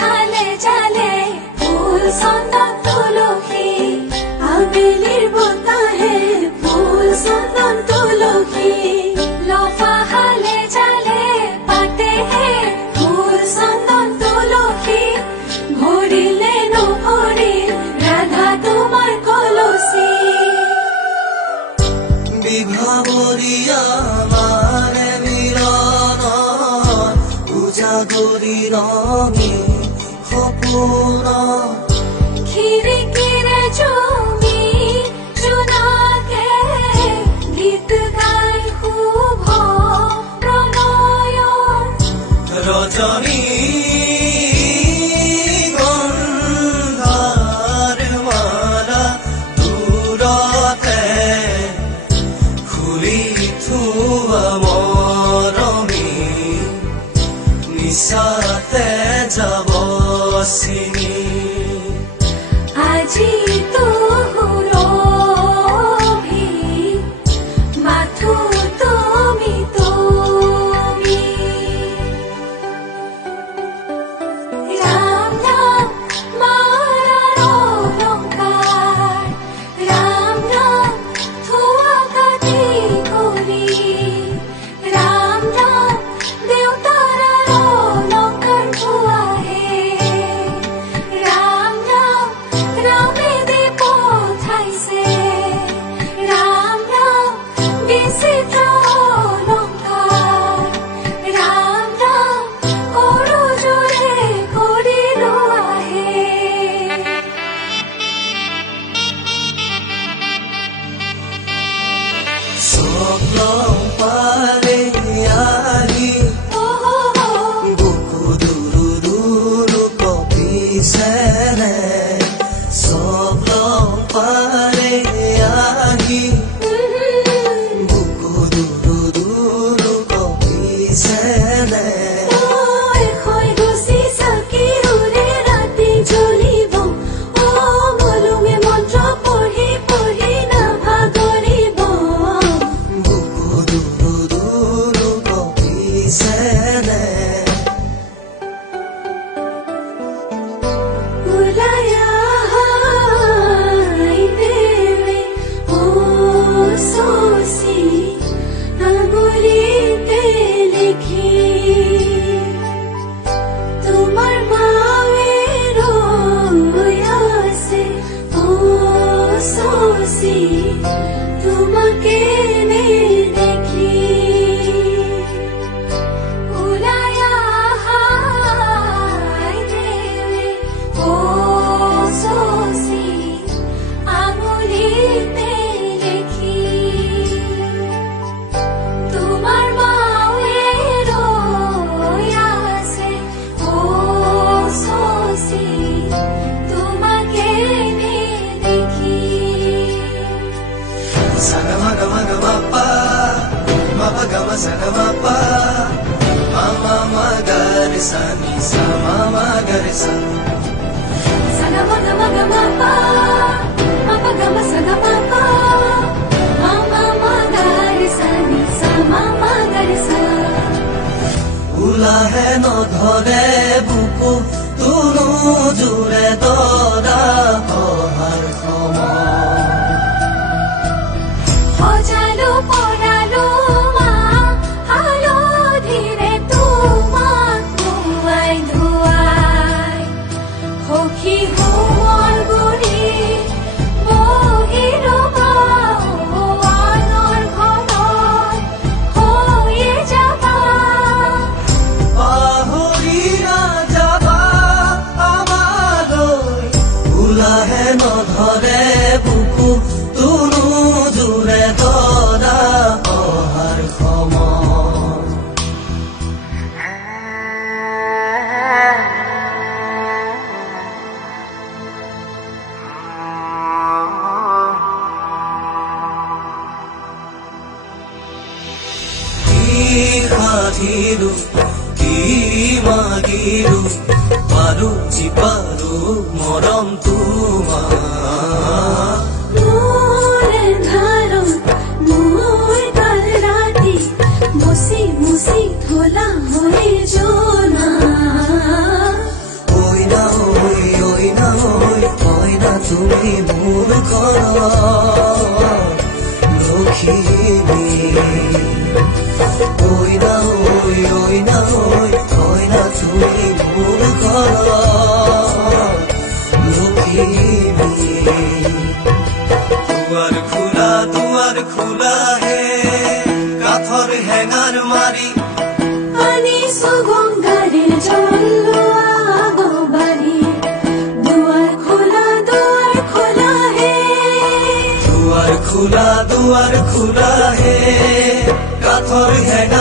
হালে জালে ফুল চন্দন তুলসী আবেলিৰ বতাহে ফুল চন্দন তুলসী লফা হালে জালে পাতেহে ফুল চন্দন তুলসী ভৰিলে নভৰিল ৰাধা তোমাৰ কলচী বিভাবৰিয়া মাৰে মিলন উজাগৰি ৰঙি সপোন খিৰিকীৰে জুমি জোনাকে গীত গাই শুভ প্ৰণয়ন ৰজনী গন্ধাৰ মালা দূৰতে খুলি থোৱা মৰমী নিশাতে যাব চিনি আজি তো সুৰভি মাথো তুমি তুমি ৰাম নাম মাৰাৰ অলংকাৰ ৰাম নাম থোৱা কাটি কৰি ৰাম নাম দেউতাৰ অলংকাৰ থোৱাহে ৰাম নাম ৰামে দি পঠাইছে ৰাম নাম বিচিত্ৰ অলংকাৰ ৰাম নাম কৰজোৰে কৰিলো আহে স্বপ্ন পালে আহি বুকু দুৰু দুৰু কপিছেনে স্বপ্ন পালে আহি বুকু দুৰু দুৰু কপিছেনে হৈ গুচি চাকি উৰে ৰাতি জ্বলিব মলুমে মন্ত্ৰ পঢ়ি পঢ়ি নাভাগৰিব বুকু দুৰু দুৰু কপিছেনে ওলাই আহাই দেৱে শশী আঙুলিতে লিখি তোমাৰ মাৱে ৰৈ আছে শশী তোমাকে নেদেখি ওলাই আহাই দেৱে শশী আঙুলিতে লিখি তোমাৰ মাৱে ৰৈ আছে শশী তোমাকে নেদেখি Sagamagama mapagama sagamapa mama magarisa ni sa mama garisa Sagamagama mapagama sagamapa mama magarisa ni sa mama garisa উলাহে নধৰে বুকু তুনো জোৰে দৰা অহাৰ সময় সজালো পৰালো মা হালধিৰে তোমাক ধুৱাই ধুৱাই সখী হোমৰ গুৰি বহি ৰবা আনৰ ঘৰত হৈয়ে যাবা পাহৰি নাযাবা আমালৈ উলাহে নধৰে বুকু তুনো জোৰে দৰা অহাৰ সময় কি সাধিলো কি মাগিলো পাৰো জীপাৰো মৰম তোমাৰ মোৰ এন্ধাৰত মোৰ কাল ৰাতি মুচি মুচি ধলা হৈ জনা লখিমী ঐ না তুমি মোৰ ঘৰত লখিমী দুৱাৰ খোলা হে কাঠৰ হেঙাৰ মাৰি আনিছো গংগাৰে জল লোৱা আগবাঢ়ি দুৱাৰ খোলা হে দুৱাৰ খোলা হে কাঠৰ হেঙাৰ